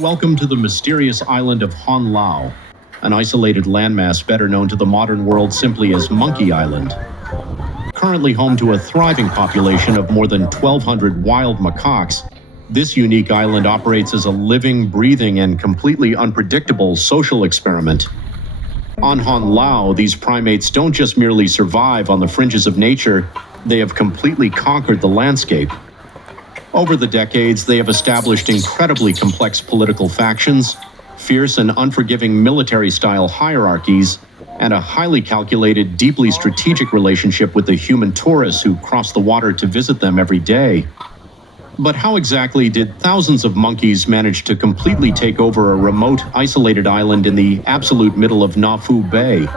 Welcome to the mysterious island of Hon Lao, an isolated landmass better known to the modern world simply as Monkey Island. Currently home to a thriving population of more than 1,200 wild macaques, this unique island operates as a living, breathing, and completely unpredictable social experiment. On Hon Lao, these primates don't just merely survive on the fringes of nature, they have completely conquered the landscape. Over the decades, they have established incredibly complex political factions, fierce and unforgiving military-style hierarchies, and a highly calculated, deeply strategic relationship with the human tourists who cross the water to visit them every day. But how exactly did thousands of monkeys manage to completely take over a remote, isolated island in the absolute middle of Na Phu Bay?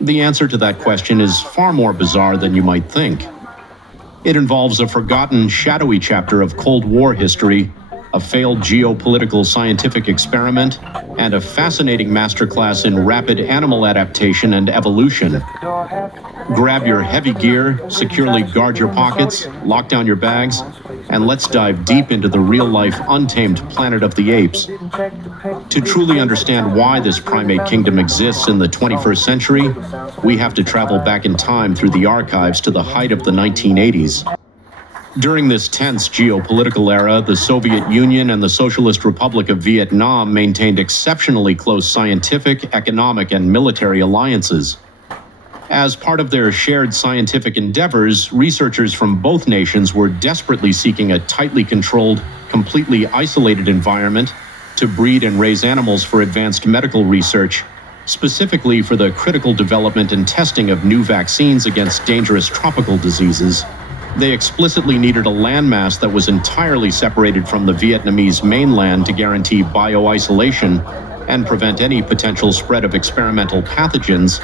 The answer to that question is far more bizarre than you might think. It involves a forgotten, shadowy chapter of Cold War history, a failed geopolitical scientific experiment, and a fascinating masterclass in rapid animal adaptation and evolution. Grab your heavy gear, securely guard your pockets, lock down your bags, and let's dive deep into the real-life, untamed planet of the apes. To truly understand why this primate kingdom exists in the 21st century, we have to travel back in time through the archives to the height of the 1980s. During this tense geopolitical era, the Soviet Union and the Socialist Republic of Vietnam maintained exceptionally close scientific, economic, and military alliances. As part of their shared scientific endeavors, researchers from both nations were desperately seeking a tightly controlled, completely isolated environment to breed and raise animals for advanced medical research, specifically for the critical development and testing of new vaccines against dangerous tropical diseases. They explicitly needed a landmass that was entirely separated from the Vietnamese mainland to guarantee bio-isolation and prevent any potential spread of experimental pathogens,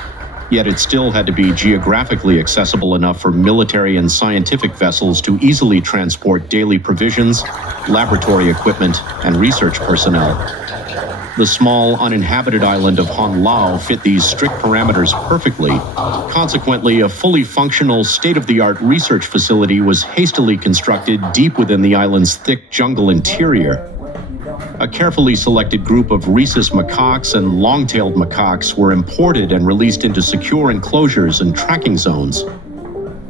yet it still had to be geographically accessible enough for military and scientific vessels to easily transport daily provisions, laboratory equipment, and research personnel. The small, uninhabited island of Hon Lao fit these strict parameters perfectly. Consequently, a fully functional, state-of-the-art research facility was hastily constructed deep within the island's thick jungle interior. A carefully selected group of rhesus macaques and long-tailed macaques were imported and released into secure enclosures and tracking zones.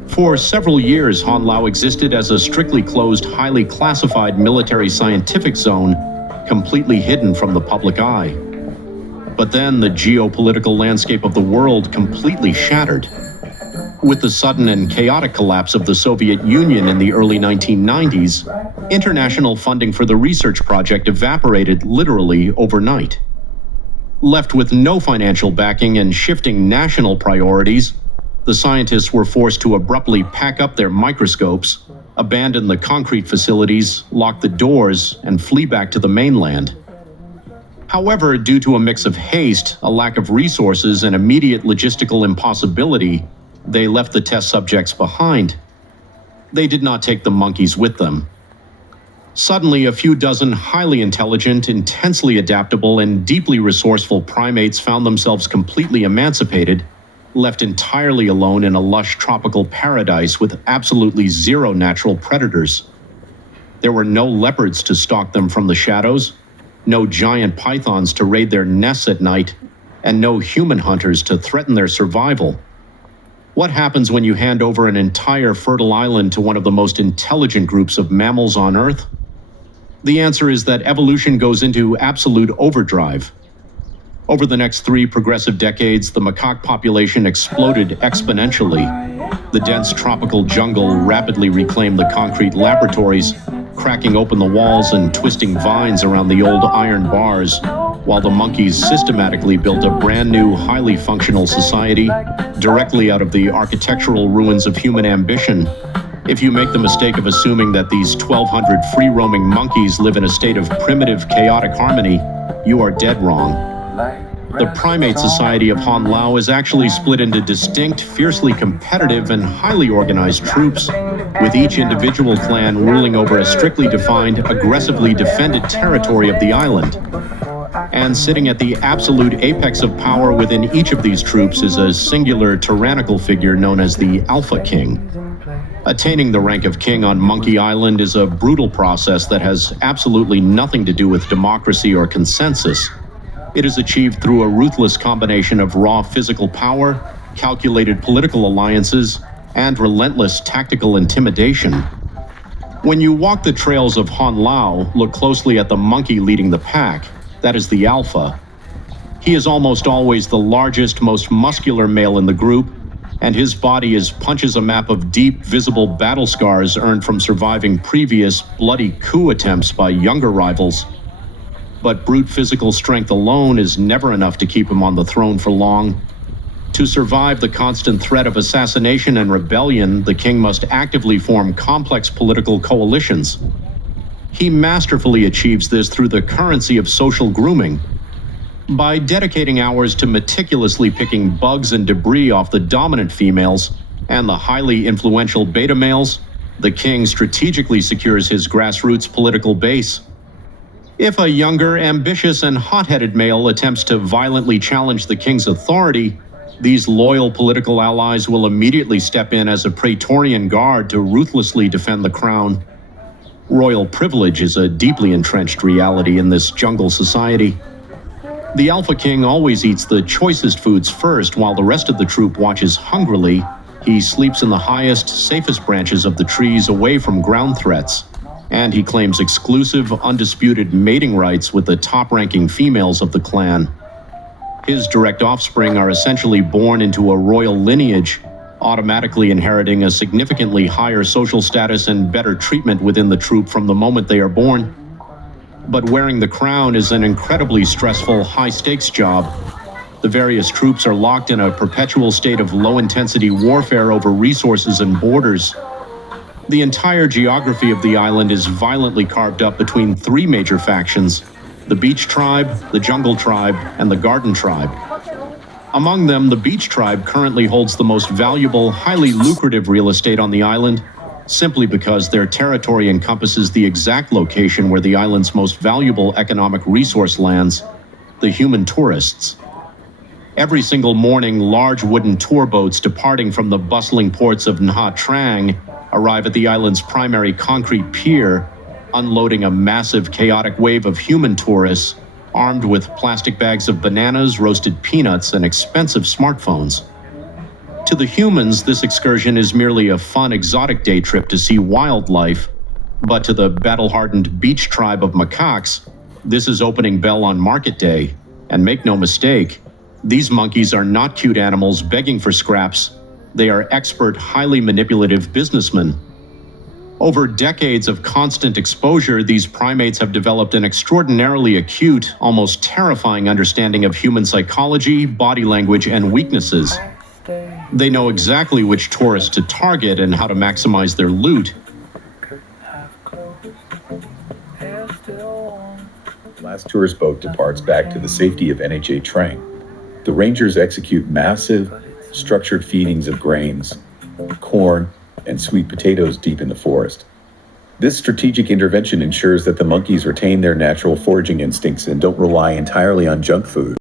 For several years, Hon Lao existed as a strictly closed, highly classified military scientific zone, completely hidden from the public eye. But then the geopolitical landscape of the world completely shattered. With the sudden and chaotic collapse of the Soviet Union in the early 1990s, international funding for the research project evaporated literally overnight. Left with no financial backing and shifting national priorities, the scientists were forced to abruptly pack up their microscopes, abandon the concrete facilities, lock the doors, and flee back to the mainland. However, due to a mix of haste, a lack of resources, and immediate logistical impossibility, they left the test subjects behind. They did not take the monkeys with them. Suddenly, a few dozen highly intelligent, intensely adaptable, and deeply resourceful primates found themselves completely emancipated, left entirely alone in a lush tropical paradise with absolutely zero natural predators. There were no leopards to stalk them from the shadows, no giant pythons to raid their nests at night, and no human hunters to threaten their survival. What happens when you hand over an entire fertile island to one of the most intelligent groups of mammals on Earth? The answer is that evolution goes into absolute overdrive. Over the next 3 progressive decades, the macaque population exploded exponentially. The dense tropical jungle rapidly reclaimed the concrete laboratories, cracking open the walls and twisting vines around the old iron bars, while the monkeys systematically built a brand new, highly functional society directly out of the architectural ruins of human ambition. If you make the mistake of assuming that these 1,200 free-roaming monkeys live in a state of primitive, chaotic harmony, you are dead wrong. The primate society of Hon Lao is actually split into distinct, fiercely competitive, and highly organized troops, with each individual clan ruling over a strictly defined, aggressively defended territory of the island. And sitting at the absolute apex of power within each of these troops is a singular tyrannical figure known as the Alpha King. Attaining the rank of king on Monkey Island is a brutal process that has absolutely nothing to do with democracy or consensus. It is achieved through a ruthless combination of raw physical power, calculated political alliances, and relentless tactical intimidation. When you walk the trails of Han Lao, look closely at the monkey leading the pack. That is the alpha. He is almost always the largest, most muscular male in the group, and his body punches a map of deep, visible battle scars earned from surviving previous bloody coup attempts by younger rivals. But brute physical strength alone is never enough to keep him on the throne for long. To survive the constant threat of assassination and rebellion, the king must actively form complex political coalitions. He masterfully achieves this through the currency of social grooming. By dedicating hours to meticulously picking bugs and debris off the dominant females and the highly influential beta males, the king strategically secures his grassroots political base. If a younger, ambitious, and hot-headed male attempts to violently challenge the king's authority, these loyal political allies will immediately step in as a Praetorian guard to ruthlessly defend the crown. Royal privilege is a deeply entrenched reality in this jungle society. The Alpha King always eats the choicest foods first while the rest of the troop watches hungrily. He sleeps in the highest, safest branches of the trees away from ground threats. And he claims exclusive, undisputed mating rights with the top-ranking females of the clan. His direct offspring are essentially born into a royal lineage, automatically inheriting a significantly higher social status and better treatment within the troop from the moment they are born. But wearing the crown is an incredibly stressful, high-stakes job. The various troops are locked in a perpetual state of low-intensity warfare over resources and borders. The entire geography of the island is violently carved up between three major factions: the Beach Tribe, the Jungle Tribe, and the Garden Tribe. Among them, the Beach Tribe currently holds the most valuable, highly lucrative real estate on the island, simply because their territory encompasses the exact location where the island's most valuable economic resource lands: the human tourists. Every single morning, large wooden tour boats departing from the bustling ports of Nha Trang arrive at the island's primary concrete pier, unloading a massive, chaotic wave of human tourists, armed with plastic bags of bananas, roasted peanuts, and expensive smartphones. To the humans, this excursion is merely a fun, exotic day trip to see wildlife, but to the battle-hardened Beach Tribe of macaques, this is opening bell on market day. And make no mistake, these monkeys are not cute animals begging for scraps. They are expert, highly manipulative businessmen. Over decades of constant exposure, these primates have developed an extraordinarily acute, almost terrifying understanding of human psychology, body language, and weaknesses. They know exactly which tourists to target and how to maximize their loot. The last tourist boat departs back to the safety of Nha Trang. The rangers execute massive, structured feedings of grains, corn, and sweet potatoes deep in the forest. This strategic intervention ensures that the monkeys retain their natural foraging instincts and don't rely entirely on junk food.